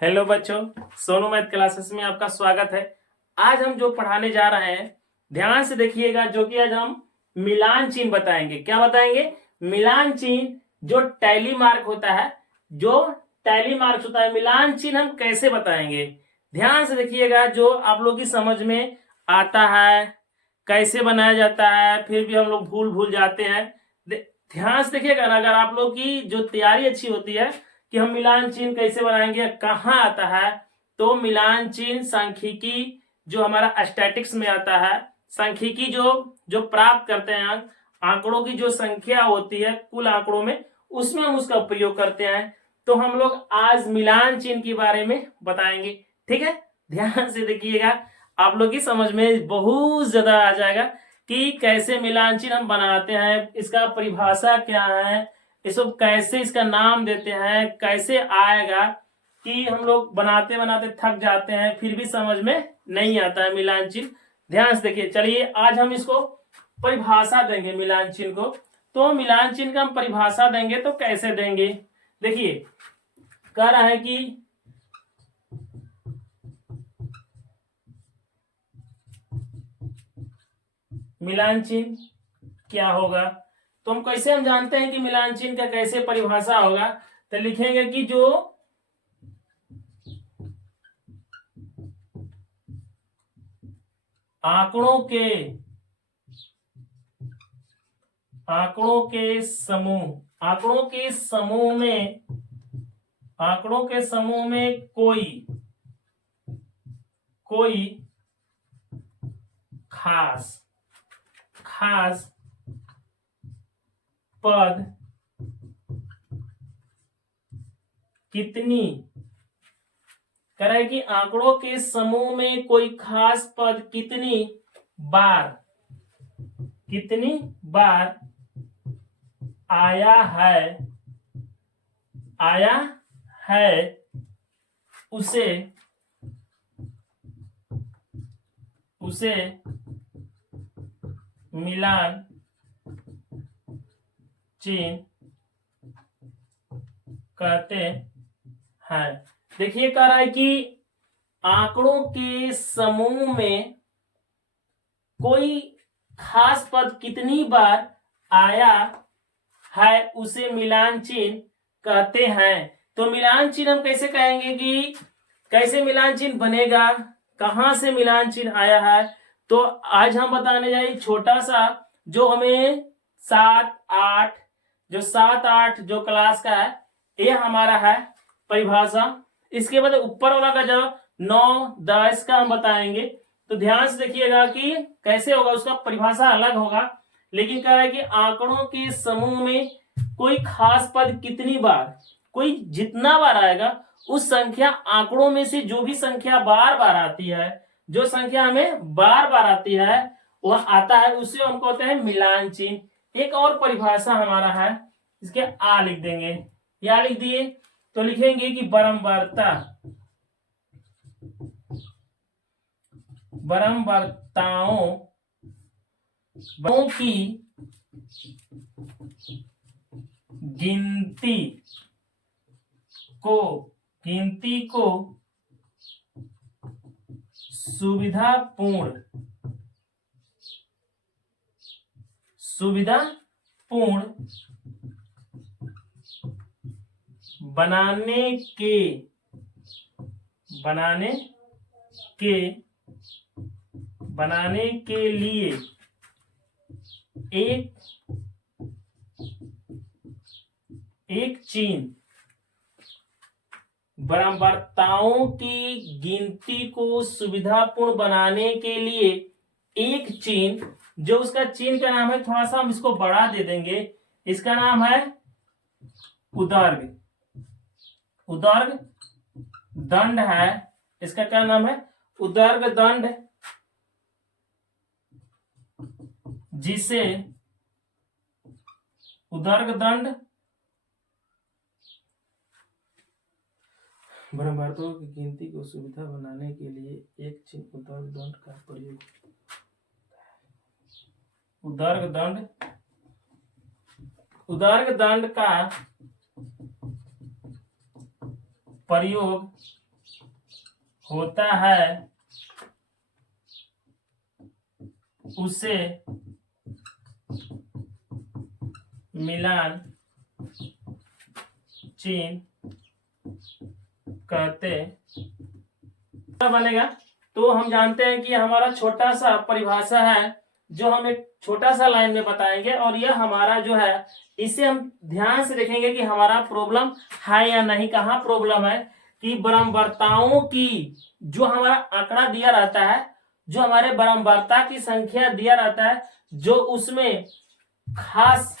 Hello बच्चों, Sonu math classes में आपका स्वागत है। आज हम जो पढ़ाने जा रहे हैं ध्यान से देखिएगा, जो कि आज हम मिलान चिन्ह बताएंगे। क्या बताएंगे? मिलान चिन्ह, जो टैली मार्क होता है, मिलान चिन्ह हम कैसे बताएंगे। ध्यान से देखिएगा, जो आप लोग की समझ में आता है, कैसे बनाया जाता है, फिर भी हम लोग भूल भूल जाते हैं। ध्यान से देखिएगा ना, अगर आप लोग की जो तैयारी अच्छी होती है कि हम मिलान चिन्ह कैसे बनाएंगे, कहाँ आता है, तो मिलान चिन्ह सांख्यिकी जो हमारा स्टैटिक्स में आता है, सांख्यिकी जो जो प्राप्त करते हैं अंक, आंकड़ों की जो संख्या होती है कुल आंकड़ों में, उसमें हम उसका प्रयोग करते हैं। तो हम लोग आज मिलान चिन्ह के बारे में बताएंगे। ठीक है, ध्यान से देखिएगा, आप लोग की समझ में बहुत ज्यादा आ जाएगा कि कैसे मिलान चिन्ह हम बनाते हैं, इसका परिभाषा क्या है, इसको कैसे इसका नाम देते हैं, कैसे आएगा कि हम लोग बनाते बनाते थक जाते हैं फिर भी समझ में नहीं आता है मिलान चिन्ह। ध्यान से देखिए, चलिए आज हम इसको परिभाषा देंगे मिलान चिन्ह को। तो मिलान चिन्ह का हम परिभाषा देंगे तो कैसे देंगे, देखिए कह रहा है कि मिलान चिन्ह क्या होगा। तो हम जानते हैं कि मिलान चिन्ह का कैसे परिभाषा होगा। तो लिखेंगे कि जो आंकड़ों के समूह में कोई खास पद कितनी, कह रहा है कि आंकड़ों के समूह में कोई खास पद कितनी बार आया है उसे मिलान चिन्ह कहते हैं। देखिए कह रहा है कि आंकड़ों के समूह में कोई खास पद कितनी बार आया है उसे मिलान चिन्ह कहते हैं। तो मिलान चिन्ह हम कैसे कहेंगे कि कैसे मिलान चिन्ह बनेगा, कहां से मिलान चिन्ह आया है। तो आज हम बताने जाए छोटा सा, जो हमें 7 8 जो क्लास का है, ये हमारा है परिभाषा। इसके बाद ऊपर वाला का जो 9 10 का हम बताएंगे। तो ध्यान से देखिएगा कि कैसे होगा, उसका परिभाषा अलग होगा। लेकिन कह रहा है कि आंकड़ों के समूह में कोई खास पद कितनी बार, कोई जितना बार आएगा उस संख्या, आंकड़ों में से जो भी संख्या बार बार आती है, जो संख्या हमें बार बार आती है वह आता है, उसे हम कहते हैं मिलान चिन्ह। एक और परिभाषा हमारा है, इसके आ लिख देंगे, या लिख दिए तो लिखेंगे कि बारंबारताओं की गिनती को सुविधापूर्ण बनाने के लिए एक चिन्ह, बारंबारताओं की गिनती को सुविधापूर्ण बनाने के लिए एक चिन्ह, जो उसका चिन्ह का नाम है, थोड़ा सा हम इसको बढ़ा दे देंगे, इसका नाम है उदर्ग दंड है। इसका क्या नाम है? उदर्ग दंड, जिसे उदर्ग दंड बारंबारताओं की गिनती को सुविधा बनाने के लिए एक चिन्ह उदर्ग दंड का प्रयोग, उदर्ग दंड का प्रयोग होता है उसे मिलान चिन्ह कहते बनेगा। तो हम जानते हैं कि हमारा छोटा सा परिभाषा है जो हम एक छोटा सा लाइन में बताएंगे, और यह हमारा जो है इसे हम ध्यान से देखेंगे कि हमारा प्रॉब्लम है या नहीं। कहाँ प्रॉब्लम है कि बारंबारताओं की जो हमारा आंकड़ा दिया रहता है, जो हमारे बारंबारता की संख्या दिया रहता है, जो उसमें खास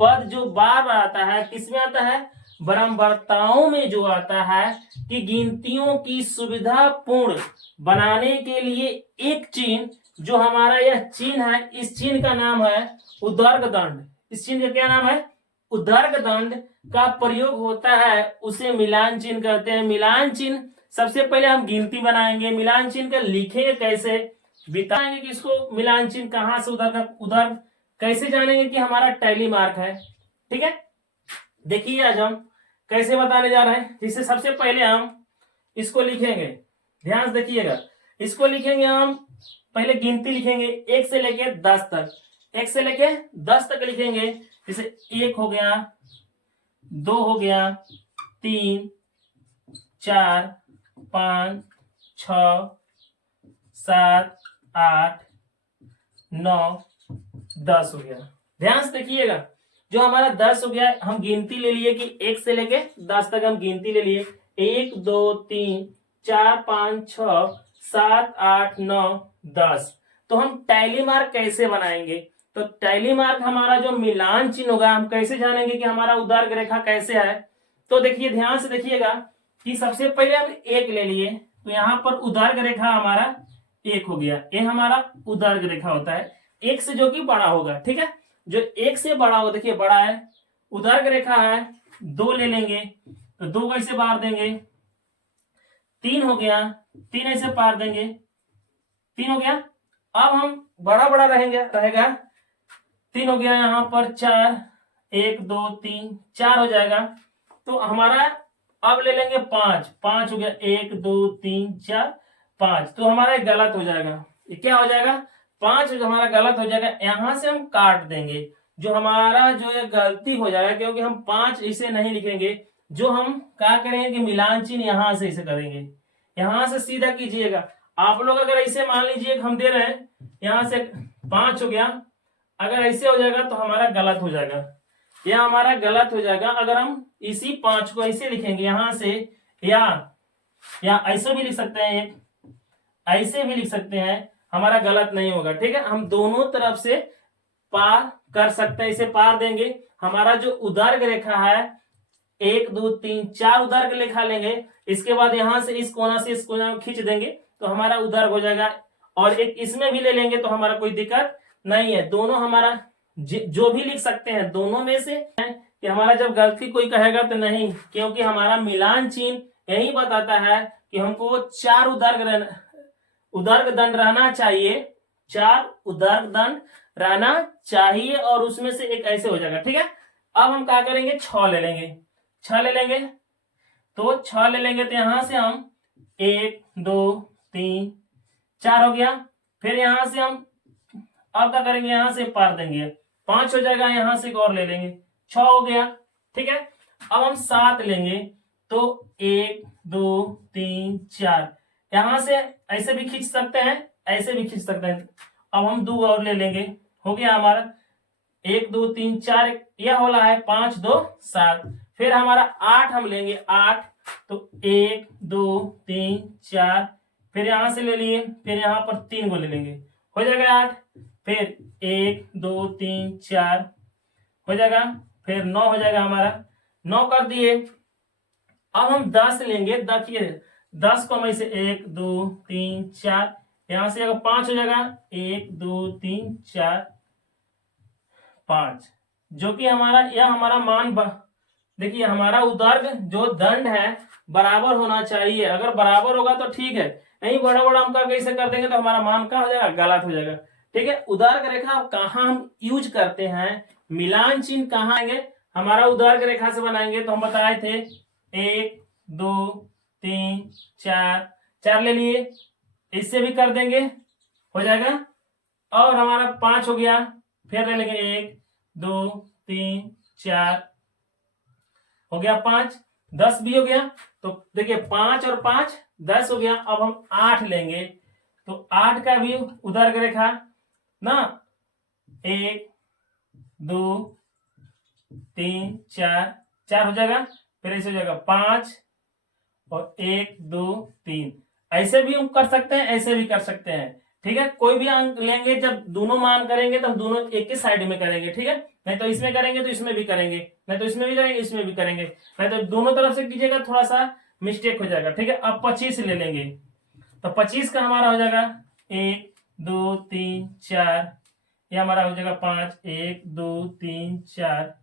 पद जो बार आता है, किसमें आता है, बारंबारताओं में जो आता है कि गिनतियों की सुविधा पूर्ण बनाने के लिए एक चिन्ह, जो हमारा यह चिन्ह है, इस चिन्ह का नाम है उदर्ग दंड। इस चिन्ह का क्या नाम है, उदर्ग दंड का प्रयोग होता है, उसे मिलान चिन्ह कहते हैं। मिलान चिन्ह सबसे पहले हम गिनती बनाएंगे, मिलान चिन्ह का लिखेंगे कैसे, बताएंगे कि इसको मिलान चिन्ह कहां से उदर्ग कैसे जानेंगे कि हमारा टैली मार्क है। ठीक है, देखिए आज हम कैसे बताने जा रहे हैं। जिससे सबसे पहले हम इसको लिखेंगे, ध्यान से देखिएगा, इसको लिखेंगे हम पहले गिनती लिखेंगे 1 से लेके 10 तक, 1 से लेके 10 तक लिखेंगे। जैसे 1 हो गया, 2 हो गया, 3, 4, 5, 6, 7, 8, 9, 10 हो गया। ध्यान से देखिएगा, जो हमारा 10 हो गया, हम गिनती ले लिए कि 1 से लेके 10 तक हम गिनती ले लिए, 1 2 3 4 5 6 7 8 9 10। तो हम टैली मार्क कैसे बनाएंगे, तो टैली मार्क हमारा जो मिलान चिन्ह होगा, हम कैसे जानेंगे कि हमारा उदर्ग रेखा कैसे है। तो देखिए ध्यान से देखिएगा कि सबसे पहले हम 1 ले लिए, तो यहाँ पर उदर्ग रेखा हमारा 1 हो गया, ये हमारा उदर्ग रेखा होता है 1 से जो कि बड़ा होगा। ठीक है, जो 1 से बड़ा हो, देखिए बड़ा है, उदर्ग रेखा है। 2 ले लेंगे तो 2 को ऐसे पार देंगे, 3 हो गया, 3 ऐसे पार देंगे, 3 हो गया। अब हम बड़ा बड़ा रहेगा 3 हो गया, यहाँ पर 4, 1 2 3 4 हो जाएगा। तो हमारा अब ले लेंगे 5, 5 हो गया, 1 2 3 4 5। तो हमारा गलत हो जाएगा, ये क्या हो जाएगा, 5 हमारा गलत हो जाएगा। यहां से हम काट देंगे, जो हमारा जो ये गलती हो जाएगा, क्योंकि हम 5 इसे नहीं लिखेंगे। जो हम क्या करेंगे कि मिलान चिन्ह यहां से इसे करेंगे, यहां से सीधा कीजिएगा। आप लोग अगर ऐसे मान लीजिए हम दे रहे हैं, यहां से 5 हो गया, अगर ऐसे हो जाएगा तो हमारा गलत हो जाएगा, यह हमारा गलत हो जाएगा। अगर हम इसी 5 को ऐसे लिखेंगे यहां से, या ऐसे भी लिख सकते हैं, ऐसे भी लिख सकते हैं, हमारा गलत नहीं होगा। ठीक है, हम दोनों तरफ से पार कर सकते हैं, इसे पार देंगे। हमारा जो उदर्ग रेखा है 1 2 3 4 उदर्ग रेखा लेंगे, इसके बाद यहां से इस कोना से इस कोना में खींच देंगे तो हमारा उदर्ग हो जाएगा। और एक इसमें भी ले लेंगे तो हमारा कोई दिक्कत नहीं है। दोनों हमारा जो भी लिख सकते हैं, दोनों में से है कि हमारा जब गलती कोई कहेगा तो नहीं, क्योंकि हमारा मिलान चिन्ह यही बताता है कि हमको वो 4 उदर्ग दंड रहना चाहिए, 4 उदर्ग दंड रहना चाहिए, और उसमें से एक ऐसे हो जाएगा। ठीक है, अब हम क्या करेंगे, 6 ले लेंगे, 6 ले लेंगे, तो 6 ले लेंगे तो यहां से हम 1 2 3 4 हो गया। फिर यहां से हम अब क्या करेंगे, यहां से पार देंगे, 5 हो जाएगा, यहां से एक और ले लेंगे, 6 हो गया। ठीक है, अब हम 7 लेंगे, तो 1 2 3 4, यहां से ऐसे भी खींच सकते हैं, ऐसे भी खींच सकते हैं। अब हम 2 और ले लेंगे, हो गया हमारा 1 2 3 4, यह वाला है 5 2 7। फिर हमारा 8 हम लेंगे, 8, तो 1 2 3 4, फिर यहां से ले लिए, फिर यहां पर 3 को ले लेंगे, हो जाएगा 8। फिर 1 2 3 4 हो जाएगा, फिर 9 हो जाएगा हमारा, 9 कर दिए। अब हम 10 लेंगे, देखिए 10 को हम ऐसे 1 2 3 4, यहां से अगर 5 हो जाएगा, 1 2 3 4 5, जो कि हमारा यह हमारा मान देखिए हमारा उदर्ग जो दंड है बराबर होना चाहिए। अगर बराबर होगा तो ठीक है, नहीं बड़ा बड़ा हम कैसे कर देंगे तो हमारा मान क्या हो जाएगा, गलत हो जाएगा। ठीक है, उदर्ग रेखा कहाँ हम यूज करते हैं, मिलान चिन्ह कहाँ आएंगे, हमारा उदर्ग रेखा से बनाएंगे। तो हम बताए थे 1 2 3 4 4 ले लिए, इससे भी कर देंगे, हो जाएगा। और हमारा 5 हो गया, फिर ले लेंगे 1 2 3 4, हो गया 5, 10 भी हो गया। तो देखिए 5 और 5 10 हो गया। अब हम 8 लेंगे, तो 8 का भी उधर रेखा ना, 1 2 3 4, 4 हो जाएगा, फिर ऐसे हो जाएगा 5 और 1 2 3। ऐसे भी हम कर सकते हैं, ऐसे भी कर सकते हैं, ठीक है। कोई भी अंक लेंगे, जब दोनों मान करेंगे तो हम दोनों एक ही साइड में करेंगे, ठीक है। नहीं तो इसमें करेंगे तो इसमें भी करेंगे, नहीं तो इसमें भी करेंगे इसमें भी करेंगे, नहीं तो दोनों तरफ से कीजिएगा, थोड़ा सा मिस्टेक हो जाएगा, ठीक है। अब 25 ले लेंगे, तो 25 का हमारा हो जाएगा 1 2 3 4, ये हमारा हो जाएगा 5 1 2 3 4,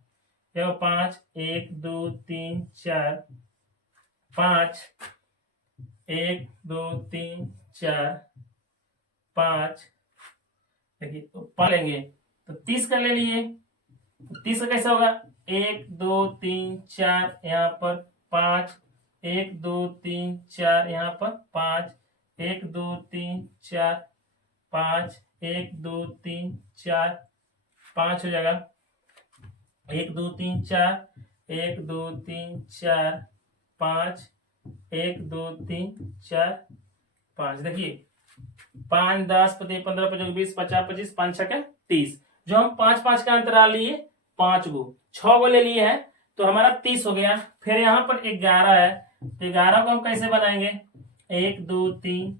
ये 5 1 2 3 4 5 1 2 3 4 5, देखिए तो पालेंगे तो 30 का ले लिए, तो 30 का कैसा होगा, 1 2 3 4, यहाँ पर 5 1 2 3 4, यहाँ पर 5 1 2 3 4 5 1 2 3 4 5 हो जाएगा, 1 2 3 4 1 2 3 4 5 1 2 3 4 5, देखिए 5 10 15 25 20 50 25 5 6 30, जो हम 5 5 का अंतराल लिए 5 गो 6 गो ले लिए हैं, तो हमारा 30 हो गया। फिर यहाँ पर 11 है, तो 11 को हम कैसे बनाएंगे, 1 2 3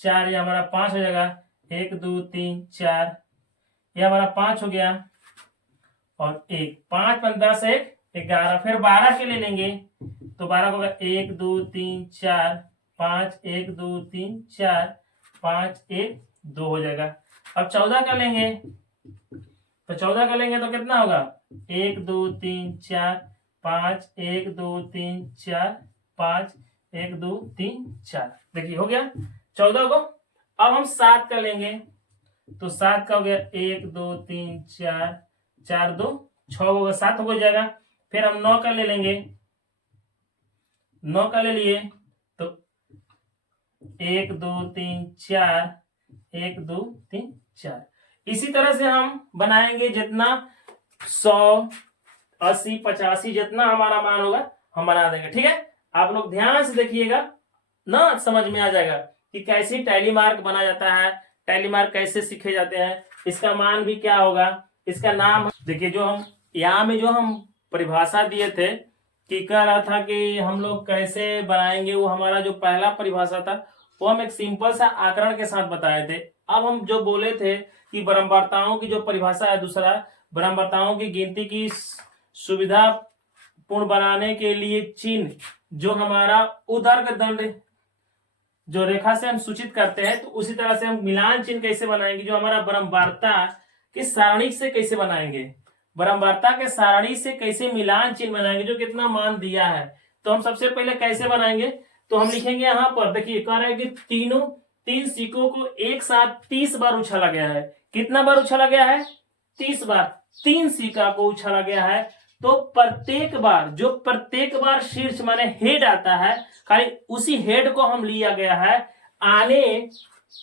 4, ये हमारा 5 हो जाएगा, 1 2 3 4, ये हमारा 5 हो गया, और 1 5 5 10 1 11, फिर 12 के ले लेंगे, तो 12 को होगा 1 2 3 4 5 1 2 3 4 5 1 2 हो जाएगा। अब 14 का लेंगे, तो 14 का लेंगे तो कितना होगा, 1 2 3 4 5 1 2 3 4 5 1 2 3 4, देखिए हो गया 14 को। अब हम 7 का लेंगे, तो 7 का हो गया 1 2 3 4 4 2 6 होगा, 7 हो जाएगा। फिर हम 9 का ले लेंगे, 9 का ले लिए, तो 1 2 3 4 1 2 3 4, इसी तरह से हम बनाएंगे, जितना 100 80 85 जितना हमारा मान होगा हम बना देंगे, ठीक है। आप लोग ध्यान से देखिएगा ना, समझ में आ जाएगा कि कैसे टैली मार्क बना जाता है, टैली मार्क कैसे सीखे जाते हैं, इसका मान भी क्या होगा, इसका नाम देखिए। जो हम यहाँ में जो हम परिभाषा दिए थे कि कह रहा था कि हम लोग कैसे बनाएंगे, वो हमारा जो पहला परिभाषा था वो हम एक सिंपल सा आकरण के साथ बताए थे। अब हम जो बोले थे कि बारंबारताओं की जो परिभाषा है, दूसरा बारंबारताओं की गिनती की सुविधा पूर्ण बनाने के लिए चिन्ह जो हमारा उदर्ग दंड जो रेखा से हम सूचित करते हैं, तो उसी तरह से हम मिलान चिन्ह कैसे बनाएंगे, जो हमारा बारंबारता की सारणी से कैसे बनाएंगे, बारंबारता के सारणी से कैसे मिलान चिन्ह बनाएंगे जो कितना मान दिया है। तो हम सबसे पहले कैसे बनाएंगे, तो हम लिखेंगे यहाँ पर, देखिए कह रहा है कि तीन सिक्कों को एक साथ 30 बार उछाला गया है। कितना बार उछाला गया है, 30 बार। 3 सिक्का को उछाला गया है, तो प्रत्येक बार शीर्ष माने हेड आता है, खाली उसी हेड को हम लिया गया है। आने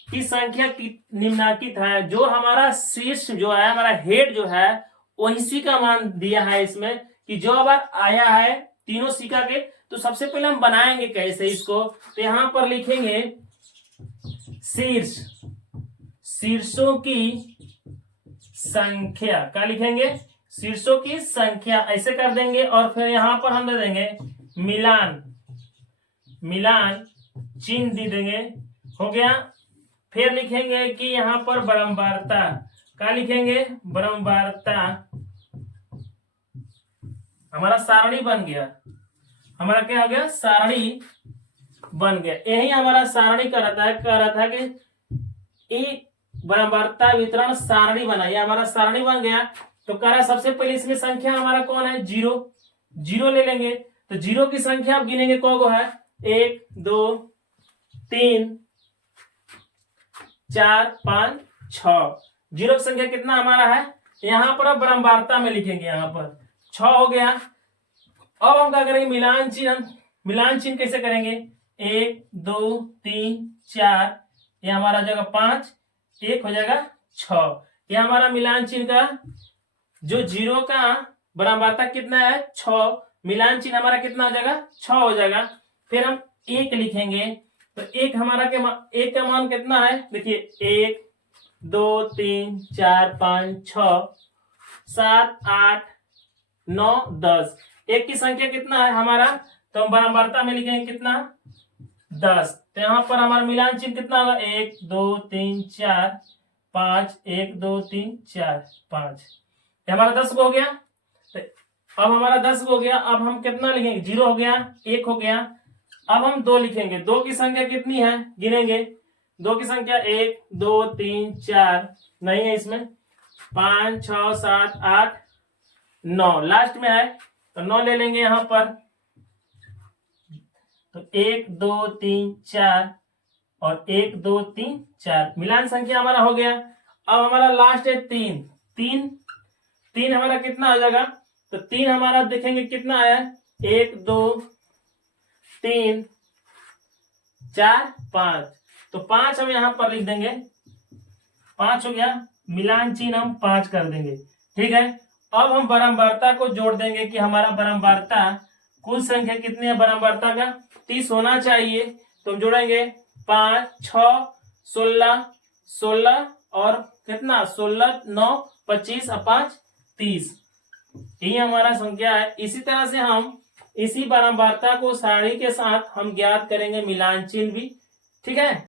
की संख्या निम्नांकित है, जो हमारा शीर्ष जो है, हमारा हेड जो है, वही का मान दिया है इसमें कि जो बार आया है तीनों सिक्का के। तो सबसे पहले हम बनाएंगे कैसे इसको, तो यहां पर लिखेंगे शीर्षों की संख्या, क्या लिखेंगे, शीर्षों की संख्या, ऐसे कर देंगे। और फिर यहां पर हम दे देंगे मिलान चिन्ह दे देंगे, हो गया। फिर लिखेंगे कि यहां पर बारंबारता, क्या लिखेंगे, बारंबारता, हमारा सारणी बन गया, हमारा क्या हो गया, सारणी बन गया। यही हमारा सारणी कह रहा था कि एक बारंबारता वितरण सारणी बना, ये हमारा सारणी बन गया। तो कह रहा है सबसे पहले इसमें संख्या हमारा कौन है, 0 ले लेंगे। तो 0 की संख्या आप गिनेंगे कौन है, 1 2 3 4 5 6, 0 की संख्या कितना हमारा है, यहां पर अब बारंबारता में लिखेंगे, यहां पर 6 हो गया। अब हम क्या करेंगे, मिलान चिन्ह कैसे करेंगे, 1 2 3 4, ये हमारा हो जाएगा 5, एक हो जाएगा 6। ये हमारा मिलान चिन्ह का जो जीरो का बराबरता कितना है 6, मिलान चिन्ह हमारा कितना हो जाएगा 6 हो जाएगा। फिर हम एक लिखेंगे, तो एक हमारा एक का मान कितना है, देखिए 1 2 3 4 5 6 7 8 9 10, एक की संख्या कितना है हमारा, तो हम बराबरता में लिखेंगे कितना 10। तो यहाँ पर हमारा मिलान चिन्ह कितना होगा 1 2 3 4 5, 1 2 3 4 5, हमारा 10 हो गया। तो अब हमारा 10 हो गया, अब हम कितना लिखेंगे, 0 हो गया, 1 हो गया। अब हम 2 लिखेंगे, 2 की संख्या कितनी है गिनेंगे, 2 की संख्या 1 2 3 4 नहीं है इसमें, 5 6 7 8 9 लास्ट में है, तो 9 ले लेंगे यहाँ पर। तो 1 2 3 4 और 1 2 3 4 मिलान संख्या हमारा हो गया। अब हमारा लास्ट है 3, 3 3 हमारा कितना हो जाएगा, तो 3 हमारा देखेंगे कितना आया, 1 2 3 4 5, तो 5 हम यहाँ पर लिख देंगे, 5 हो गया, मिलान चिन्ह हम 5 कर देंगे। ठीक है, अब हम बारंबारता को जोड़ देंगे कि हमारा बारंबारता कुल संख्या कितनी है, बारंबारता का 30 होना चाहिए। तो हम जोड़ेंगे 5 6 16 16 और कितना 16 9 25 और 5 30, यही हमारा संख्या है। इसी तरह से हम इसी बारंबारता को सारणी के साथ हम ज्ञात करेंगे मिलान चिन्ह भी। ठीक है।